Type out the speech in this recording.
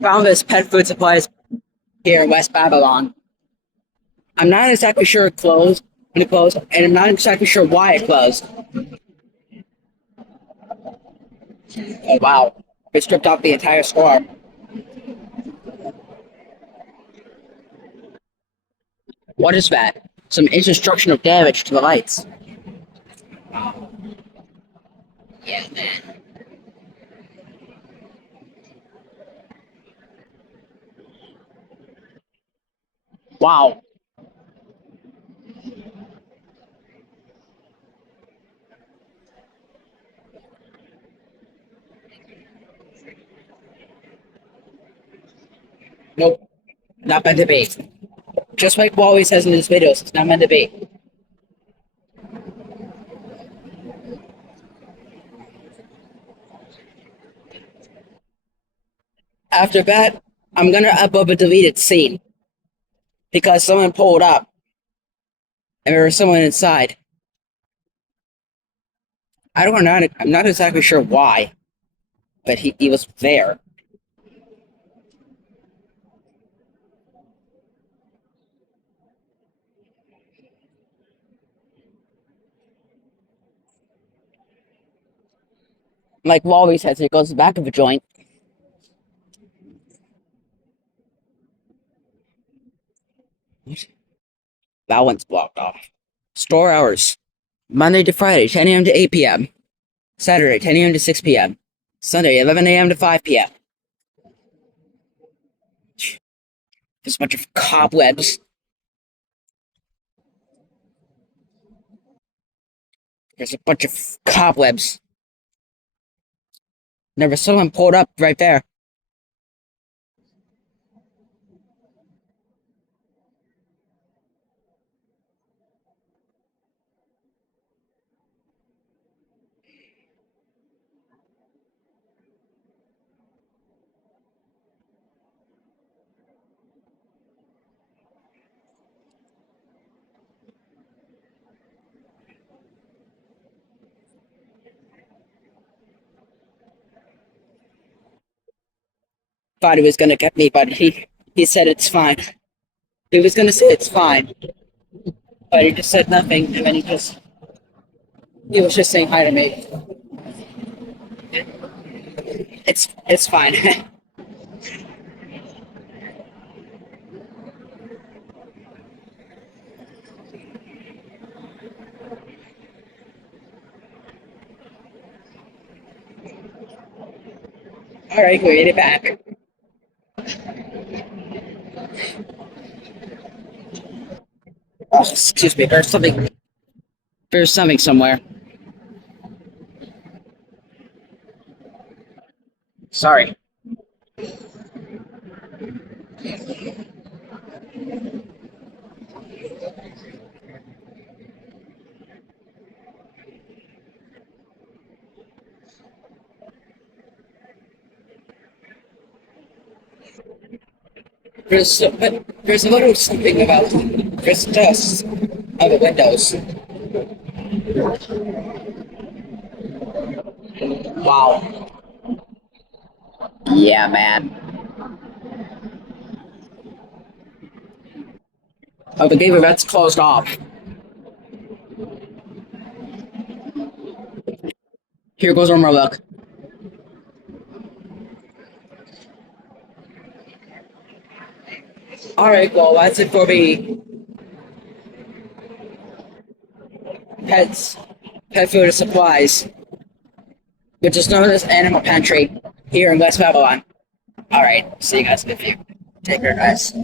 Found this pet food supplies here in West Babylon. I'm not exactly sure it closed when it closed, and I'm not exactly sure why it closed. Oh wow. They stripped off the entire store. What is that? Some instructional damage to the lights. Yeah, man. Wow. Nope. Not meant to be. Just like Wally says in his videos, it's not meant to be. After that, I'm gonna upload a deleted scene because someone pulled up and there was someone inside. I don't know. I'm not exactly sure why, but he was there. Like Wally says, it goes back of a joint. That one's blocked off. Store hours: Monday to Friday, 10 a.m. to 8 p.m. Saturday, 10 a.m. to 6 p.m. Sunday, 11 a.m. to 5 p.m. There's a bunch of cobwebs. There's a bunch of cobwebs. There was someone pulled up right there. Thought he was gonna get me, but he said it's fine. He was gonna say it's fine, but he just said nothing, and then he was just saying hi to me. It's fine. All right, we made it back. Oh, excuse me. There's something. There's something somewhere. Sorry. There's a little something about there's dust on the windows. Wow. Yeah, man. Oh, the game event's closed off. Here goes one more look. All right, well, that's it for the pets, pet food and supplies, which is known as Animal Pantry here in West Babylon. All right, see you guys in a few. Take care, guys.